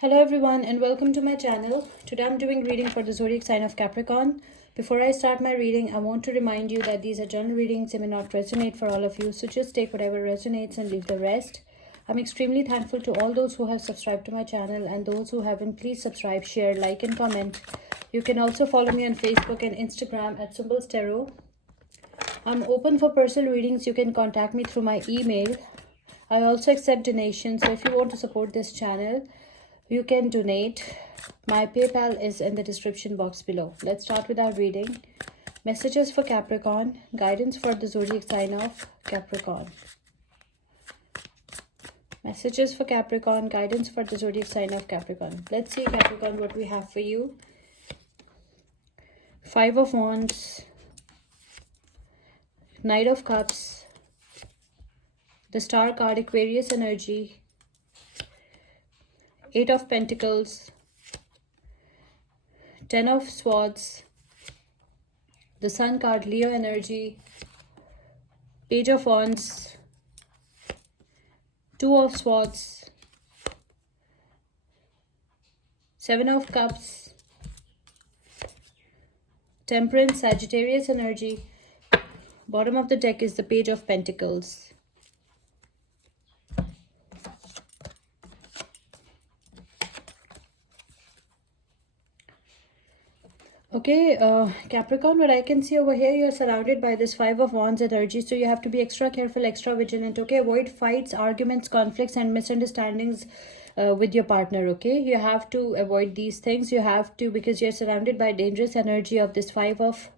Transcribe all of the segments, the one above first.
Hello everyone and welcome to my channel. Today I'm doing reading for the zodiac sign of Capricorn. Before I start my reading, I want to remind you that these are general readings. They may not resonate for all of you, so just take whatever resonates and leave the rest. I'm extremely thankful to all those who have subscribed to my channel, and those who haven't, please subscribe, share, like and comment. You can also follow me on Facebook and Instagram at Symbols Tarot. I'm open for personal readings. You can contact me through my email. I also accept donations, so if you want to support this channel, you can donate. My PayPal is in the description box below. Let's start with our reading. Messages for Capricorn. Guidance for the zodiac sign of Capricorn. Messages for Capricorn. Guidance for the zodiac sign of Capricorn. Let's see, Capricorn, what we have for you. Five of Wands. Knight of Cups. The Star card, Aquarius energy. Eight of Pentacles, Ten of Swords, the Sun card, Leo energy, Page of Wands, Two of Swords, Seven of Cups, Temperance, Sagittarius energy. Bottom of the deck is the Page of Pentacles. Okay, Capricorn, what I can see over here, you're surrounded by this Five of Wands energy, so you have to be extra careful, extra vigilant, okay? Avoid fights, arguments, conflicts, and misunderstandings with your partner, okay? You have to avoid these things. You have to, because you're surrounded by dangerous energy of this Five of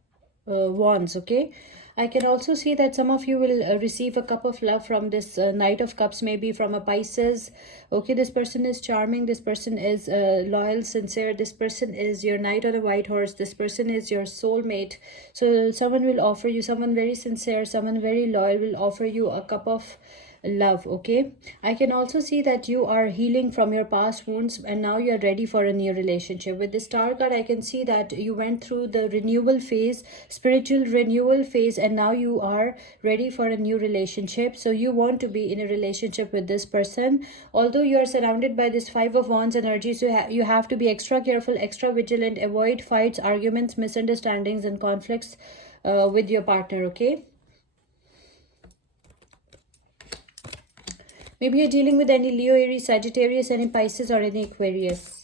Wands, okay? I can also see that some of you will receive a cup of love from this Knight of Cups, maybe from a Pisces. Okay, this person is charming. This person is loyal, sincere. This person is your knight on a white horse. This person is your soulmate. So someone will offer you, someone very sincere, someone very loyal will offer you a cup of love, okay? I can also see that you are healing from your past wounds and now you're ready for a new relationship. With the Star card, I can see that you went through the renewal phase, spiritual renewal phase, and now you are ready for a new relationship. So you want to be in a relationship with this person. Although you are surrounded by this Five of Wands energy, so you have to be extra careful, extra vigilant, avoid fights, arguments, misunderstandings and conflicts with your partner, okay? Maybe you're dealing with any Leo, Aries, Sagittarius, any Pisces or any Aquarius.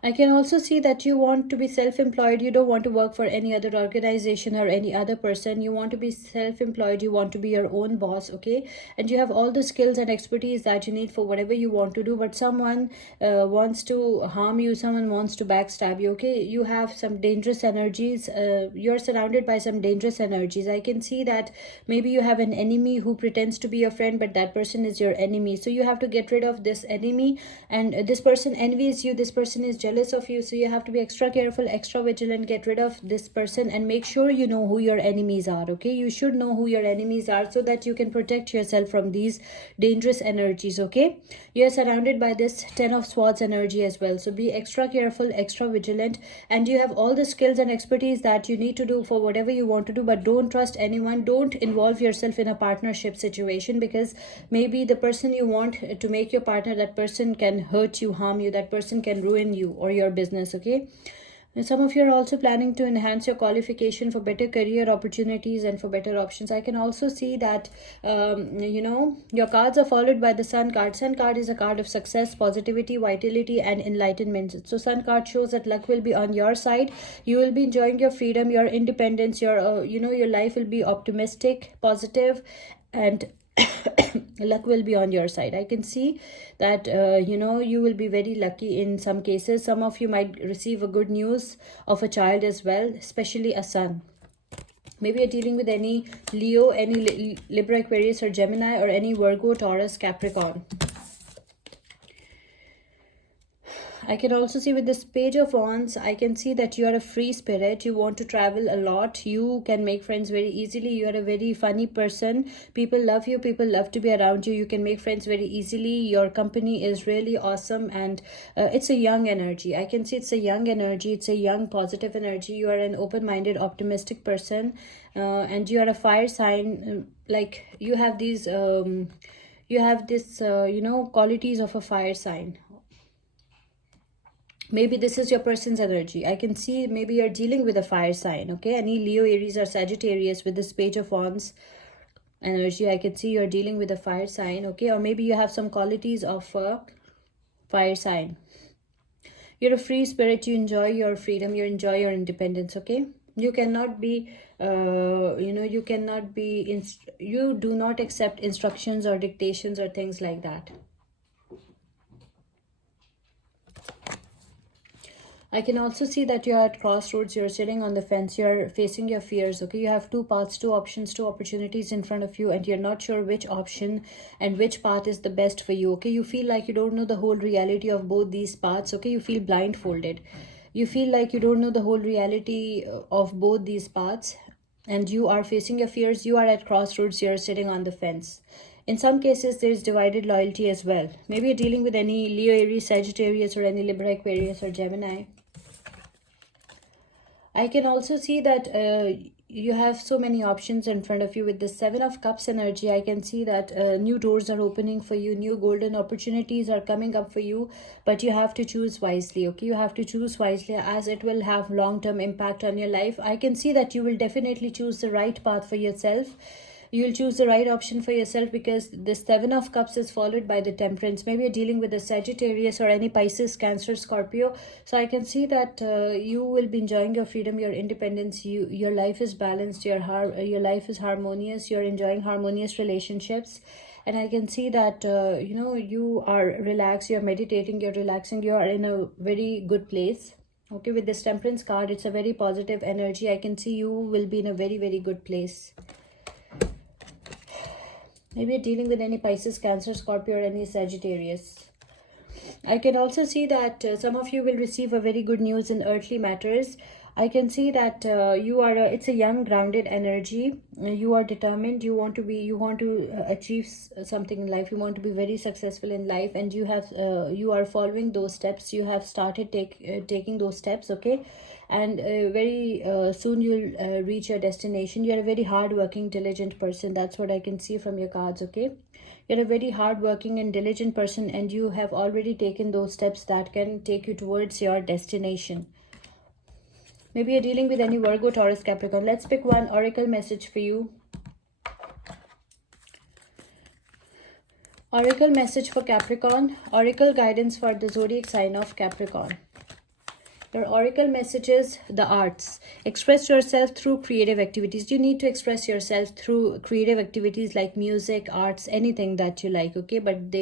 I can also see that you want to be self-employed. You don't want to work for any other organization or any other person. You want to be self-employed. You want to be your own boss, okay? And you have all the skills and expertise that you need for whatever you want to do. But someone wants to harm you. Someone wants to backstab you, okay? You have some dangerous energies. You're surrounded by some dangerous energies. I can see that maybe you have an enemy who pretends to be your friend, but that person is your enemy. So you have to get rid of this enemy. And this person envies you. This person is jealous of you, so you have to be extra careful, extra vigilant. Get rid of this person and make sure you know who your enemies are, okay? You should know who your enemies are so that you can protect yourself from these dangerous energies, okay? You're surrounded by this Ten of Swords energy as well, so be extra careful, extra vigilant, and you have all the skills and expertise that you need to do for whatever you want to do. But don't trust anyone. Don't involve yourself in a partnership situation, because maybe the person you want to make your partner, that person can hurt you, harm you, that person can ruin you or your business, okay? And some of you are also planning to enhance your qualification for better career opportunities and for better options. I can also see that you know, your cards are followed by the Sun card. Sun card is a card of success, positivity, vitality and enlightenment. So Sun card shows that luck will be on your side. You will be enjoying your freedom, your independence, your you know, your life will be optimistic, positive, and luck will be on your side. I can see that you know, you will be very lucky in some cases. Some of you might receive a good news of a child as well, especially a son. Maybe you're dealing with any Leo, any Libra, Aquarius or Gemini, or any Virgo, Taurus, Capricorn. I can also see with this Page of Wands, I can see that you are a free spirit. You want to travel a lot. You can make friends very easily. You are a very funny person. People love you. People love to be around you. You can make friends very easily. Your company is really awesome, and it's a young energy. I can see it's a young energy. It's a young, positive energy. You are an open-minded, optimistic person, and you are a fire sign. Like, you have these You have this, qualities of a fire sign. Maybe this is your person's energy. I can see maybe you're dealing with a fire sign, okay? Any Leo, Aries, or Sagittarius with this Page of Wands energy, I can see you're dealing with a fire sign, okay? Or maybe you have some qualities of a fire sign. You're a free spirit. You enjoy your freedom. You enjoy your independence, okay? You cannot be, you do not accept instructions or dictations or things like that. I can also see that you're at crossroads, you're sitting on the fence, you're facing your fears, okay? You have two paths, two options, two opportunities in front of you, and you're not sure which option and which path is the best for you, okay? You feel like you don't know the whole reality of both these paths, okay? You feel blindfolded. You feel like you don't know the whole reality of both these paths, and you are facing your fears. You are at crossroads, you're sitting on the fence. In some cases, there's divided loyalty as well. Maybe you're dealing with any Leo, Aries, Sagittarius, or any Libra, Aquarius, or Gemini. I can also see that you have so many options in front of you with the Seven of Cups energy. I can see that new doors are opening for you, new golden opportunities are coming up for you, but you have to choose wisely, okay? You have to choose wisely, as it will have long-term impact on your life. I can see that you will definitely choose the right path for yourself. You'll choose the right option for yourself, because the Seven of Cups is followed by the Temperance. Maybe you're dealing with a Sagittarius or any Pisces, Cancer, Scorpio. So I can see that you will be enjoying your freedom, your independence. Your life is balanced. Your life is harmonious. You're enjoying harmonious relationships. And I can see that you are relaxed. You're meditating. You're relaxing. You are in a very good place. Okay, with this Temperance card, it's a very positive energy. I can see you will be in a very, very good place. Maybe you're dealing with any Pisces, Cancer, Scorpio, or any Sagittarius. I can also see that some of you will receive a very good news in earthly matters. I can see that it's a young, grounded energy. You are determined. You want to achieve something in life. You want to be very successful in life, and you are following those steps. You have started taking those steps, okay? And very soon you'll reach your destination. You're a very hardworking, diligent person. That's what I can see from your cards, okay? You're a very hardworking and diligent person, and you have already taken those steps that can take you towards your destination. Maybe you're dealing with any Virgo, Taurus, Capricorn. Let's pick one oracle message for you. Oracle message for Capricorn. Oracle guidance for the zodiac sign of Capricorn. Your oracle messages: the arts. Express yourself through creative activities. You need to express yourself through creative activities like music, arts, anything that you like, okay? But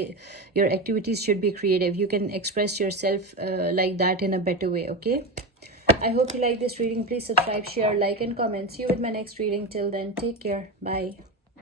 your activities should be creative. You can express yourself like that in a better way, okay? I hope you like this reading. Please subscribe, share, like, and comment. See you with my next reading. Till then, take care. Bye.